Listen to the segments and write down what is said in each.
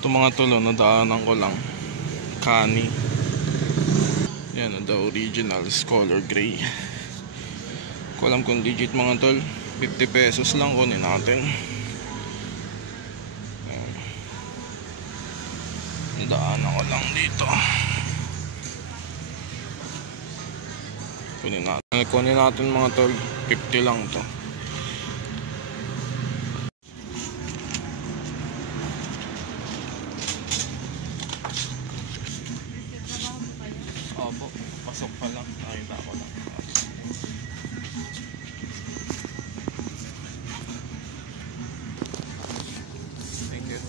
Ito mga tol, nadaanan ko lang. Kani. Yan, the original color gray. Ko alam kung legit mga tol. 50 pesos lang kunin natin. Nadaanan ko lang dito. Kunin natin mga tol. 50 lang to. Opo, pasok pa lang. Nakita ko lang. Thank you.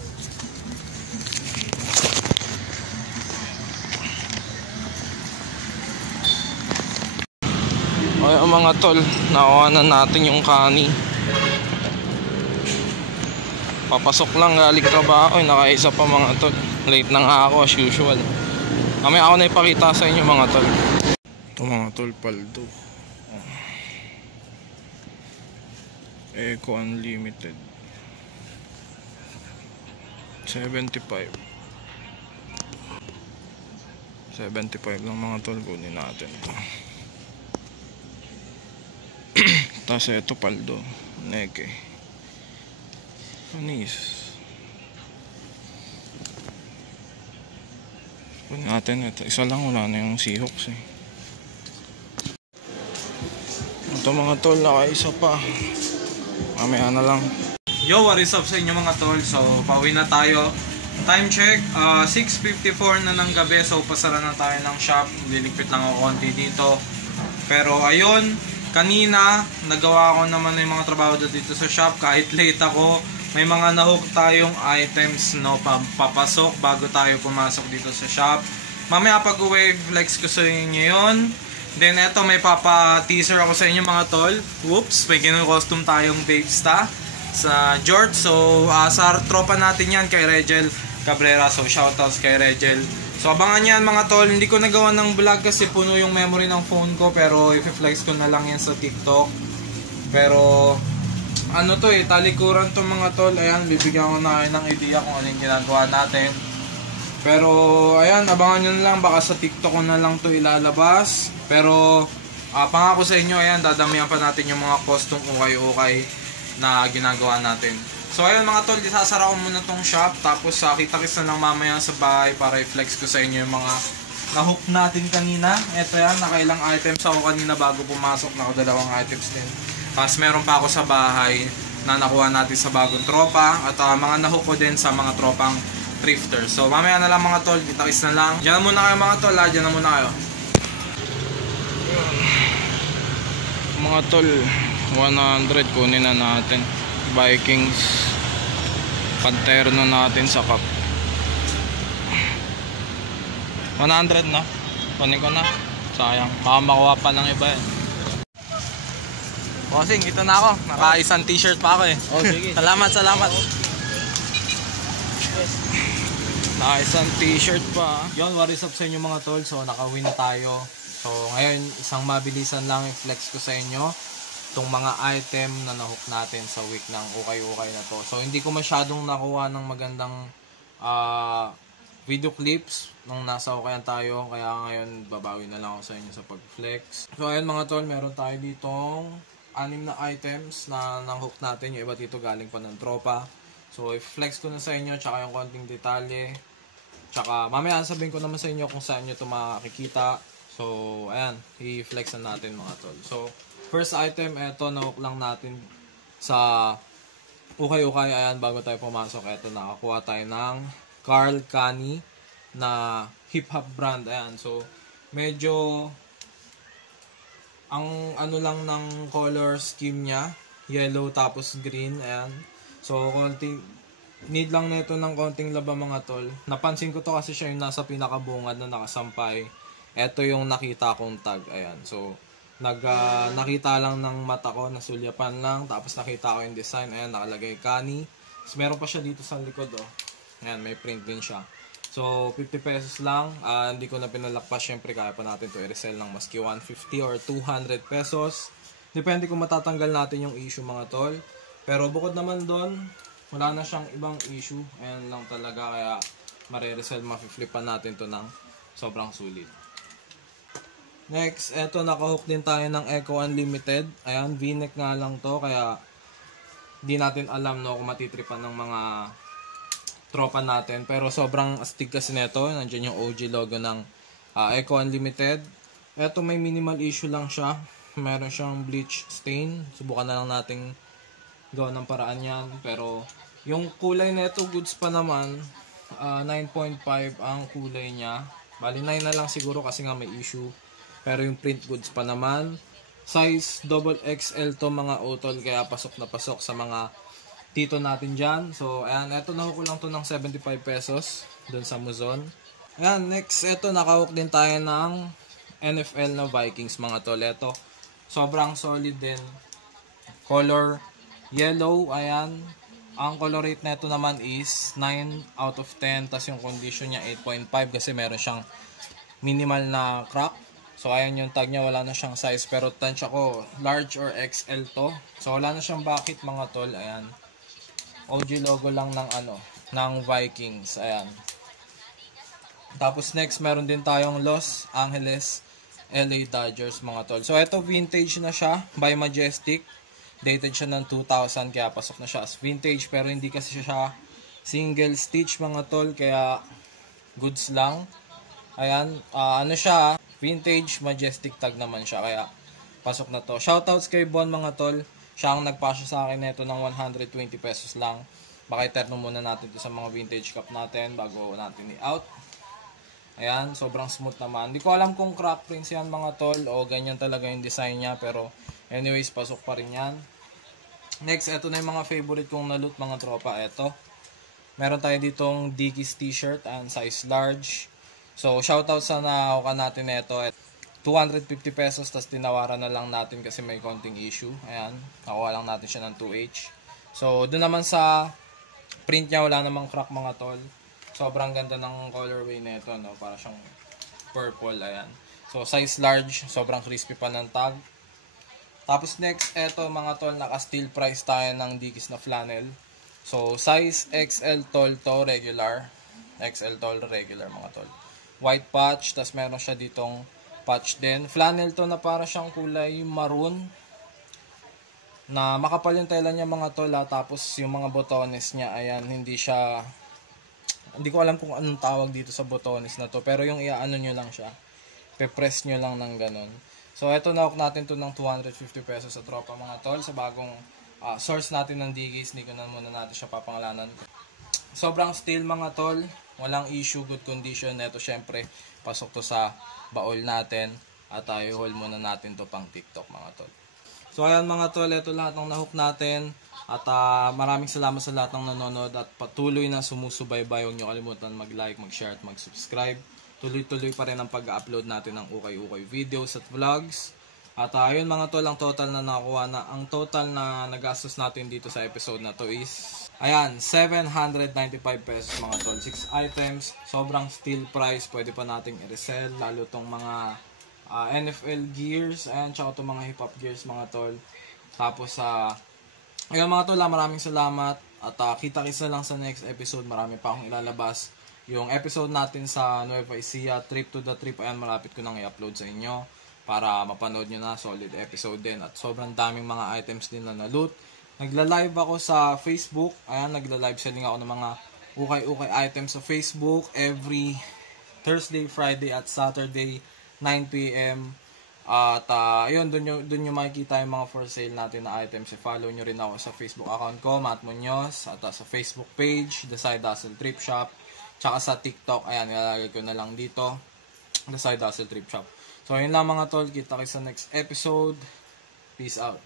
Ay, mga tol, nakuha na natin yung kani. Papasok lang galing trabaho. Nakaisa pa mga tol. Late na nga ako as usual. Mamaya ako na ipakita sa inyo mga tol. Ito mga tol, paldo. Eco Unlimited 75 lang mga tol. Kunin natin ito. Tapos ito paldo Neke Anis. Kunin natin ito. Isa lang, wala na yung Seahawks eh. Ito mga tol, nakaisa pa. Mamaya na lang. Yo, what is up sa inyo mga tol? So, pauwi na tayo. Time check, 6:54 na ng gabi. So, pasara na tayo ng shop. Liligpit lang ako konti dito. Pero ayun, kanina nagawa ko naman yung mga trabaho dito sa shop. Kahit late ako, may mga nahook tayong items no, papasok bago tayo pumasok dito sa shop. Mamaya pag-uwi, flex ko sa inyo yun. Then eto, may papa-teaser ako sa inyo mga tol. Whoops, may kinu-costume tayong Babesta sa George. So, sa tropa natin yan kay Regel Cabrera. So, shoutouts kay Regel. So, abangan yan mga tol. Hindi ko nagawa ng vlog kasi puno yung memory ng phone ko. Pero, i-flex ko na lang yan sa TikTok. Pero, ano to eh, talikuran to mga tol. Ayan, bibigyan ko na kayo ng idea kung ano yung ginagawa natin. Pero, ayan, abangan nyo na lang. Baka sa TikTok ko na lang to ilalabas. Pero, pangako sa inyo, ayan, dadamihan pa natin yung mga costume ukay-ukay na ginagawa natin. So, ayan mga tol, isasara ko muna tong shop. Tapos, kita-kits na lang mamaya sa bahay para i-flex ko sa inyo yung mga nahook natin kanina. Eto yan, nakailang items ako kanina bago pumasok. Nakadalawang items din. Tapos, meron pa ako sa bahay na nakuha natin sa bagong tropa. At mga nahook ko din sa mga tropang thrifter. So, mamaya na lang mga tol, kita-kits na lang. Diyan na muna kayo mga tol, diyan na muna kayo. Mga tol, 100 kunin na natin. Vikings Pantero na natin sa cup. 100 na. Kunin ko na. Sayang, baka makuha pa ng iba eh. Bossing, ito na ako. Naka-isang t-shirt pa ako eh. Oh, sige. Salamat. Naka-isang t-shirt pa. Yon, what is up sa inyo mga tol? So, naka-win tayo. So, ngayon, isang mabilisan lang i-flex ko sa inyo itong mga item na nahook natin sa week ng ukay-ukay na to. So, hindi ko masyadong nakuha ng magandang video clips nung nasa ukayan tayo. Kaya ngayon, babawi na lang ako sa inyo sa pag-flex. So, ayun mga tol, meron tayo ditong 6 na items na nahook natin. Yung iba dito galing pa ng tropa. So, i-flex ko na sa inyo, tsaka yung konting detalye. Tsaka, mamaya sabihin ko naman sa inyo kung saan nyo ito makikita. So, ayan, i-flex na natin mga tol. So, first item, eto, nahook lang natin sa ukay-ukay. Ayan, bago tayo pumasok, eto, nakakuha tayo ng Carl Kani na hip-hop brand. Ayan, so, medyo ang ano lang ng color scheme niya, yellow tapos green. Ayan, so, konting need lang nito ng konting laba mga tol. Napansin ko to kasi siya yung nasa pinakabungad na nakasampay. Ito yung nakita kong tag. Ayan. So, nakita lang ng mata ko, nasulyapan lang. Tapos nakita ko yung design. Ayan, nakalagay Kani. Tapos meron pa siya dito sa likod. Oh. Ayan, may print din siya. So, 50 pesos lang. Hindi ko na pinalakpas. Siyempre, kaya pa natin to i-resell ng maski 150 or 200 pesos. Depende kung matatanggal natin yung issue mga tol. Pero bukod naman doon, wala na siyang ibang issue. Ayan lang talaga, kaya mare-resell, mafi-flipan natin to ng sobrang sulit. Next, eto naka-hook din tayo ng Echo Unlimited. Ayan, V-neck nga lang to, kaya di natin alam no kung matitripan ng mga tropa natin. Pero sobrang astig kasi nito. Nandiyan yung OG logo ng Echo Unlimited. Eto may minimal issue lang siya. Meron siyang bleach stain. Subukan na lang nating gawa ng paraan yan. Pero yung kulay nito goods pa naman. 9.5 ang kulay niya. Bali 9 na lang siguro kasi nga may issue. Pero yung print goods pa naman. Size XXL to mga utol, kaya pasok na pasok sa mga tito natin dyan. So ayan, eto nahook ko lang to ng 75 pesos dun sa Muzon. Ayan, next eto nakahook din tayo ng NFL na Vikings mga tol. Eto sobrang solid din. Color yellow, ayan. Ang color rate neto naman is 9 out of 10. Tas yung condition niya 8.5 kasi meron siyang minimal na crack. So ayan yung tag niya, wala na siyang size, pero tansya ko large or XL to. So wala na siyang bucket mga tol. Ayan. OG logo lang ng ng Vikings. Ayan. Tapos next meron din tayong Los Angeles LA Dodgers mga tol. So ito vintage na siya by Majestic. Dated siya ng 2000, kaya pasok na siya as vintage, pero hindi kasi siya single stitch mga tol, kaya goods lang. Ayan, siya, vintage Majestic tag naman siya, kaya pasok na to. Shoutouts kay Bon mga tol. Siya ang nagpasya sa akin nito ng 120 pesos lang. Baka iterno muna natin to sa mga vintage cup natin bago natin i-out. Ayan, sobrang smooth naman. Hindi ko alam kung crack prints yan mga tol o ganyan talaga yung design niya, pero anyways, pasok pa rin yan. Next, eto na yung mga favorite kong na-loot mga tropa. Eto, meron tayo ditong Dickies t-shirt and size large. So, shoutout sa nakuha natin ito. 250 pesos, tas tinawaran na lang natin kasi may konting issue. Ayan, nakuha lang natin siya ng 2H. So, doon naman sa print niya, wala namang crack mga tol. Sobrang ganda ng colorway nito, no? Para siyang purple, ayan. So, size large, sobrang crispy pa ng tag. Tapos next, eto mga tol, naka-steel price tayo ng Dickies na flannel. So, size XL tall to, regular. XL tall, regular mga tol. White patch, tas meron siya ditong patch din. Flannel to na para siyang kulay maroon. Na makapal yung tela niya mga tol, tapos yung mga botones niya, ayan, hindi ko alam kung anong tawag dito sa botones na to, pero yung iaano nyo lang siya. Pe-press nyo lang ng ganon. So, eto nahook natin to ng 250 pesos sa tropa mga tol, sa bagong source natin ng Dickies. Hindi ko na muna natin siya papangalanan. Sobrang steel mga tol. Walang issue, good condition. Ito syempre, pasok to sa baol natin. At tayo haul muna natin to pang TikTok mga tol. So ayan mga tol, ito lahat ng nahook natin. At maraming salamat sa lahat ng nanonood at patuloy na sumusubaybay. Huwag nyo kalimutan mag-like, mag-share at mag-subscribe. Tuloy-tuloy pa rin ang pag-upload natin ng ukay-ukay videos at vlogs. At ayun mga tol, ang total na nakakuha na. Ang total na nagastos natin dito sa episode na to is, ayan, 795 pesos mga tol. 6 items, sobrang steal price. Pwede pa nating i-resell, lalo tong mga NFL gears, ayan, tsaka itong mga hip-hop gears mga tol. Tapos ayun mga tol, maraming salamat. At kita-kits na lang sa next episode. Marami pa akong ilalabas. Yung episode natin sa Nueva Ecija, Trip to the Trip, ayan, malapit ko nang i-upload sa inyo para mapanood nyo na. Solid episode din. At sobrang daming mga items din na na-loot. Nagla-live ako sa Facebook. Ayan, nagla-live selling ako ng mga ukay-ukay items sa Facebook every Thursday, Friday at Saturday 9 PM. At ayun, dun nyo makikita yung mga for sale natin na items. I-follow nyo rin ako sa Facebook account ko, Matt Munoz. At sa Facebook page, The Side Hustle Trip Shop. Tsaka sa TikTok, ayan, ilalagay ko na lang dito, The Side Hustle Trip Shop. So ayun lang mga tol, kita kayo sa next episode. Peace out.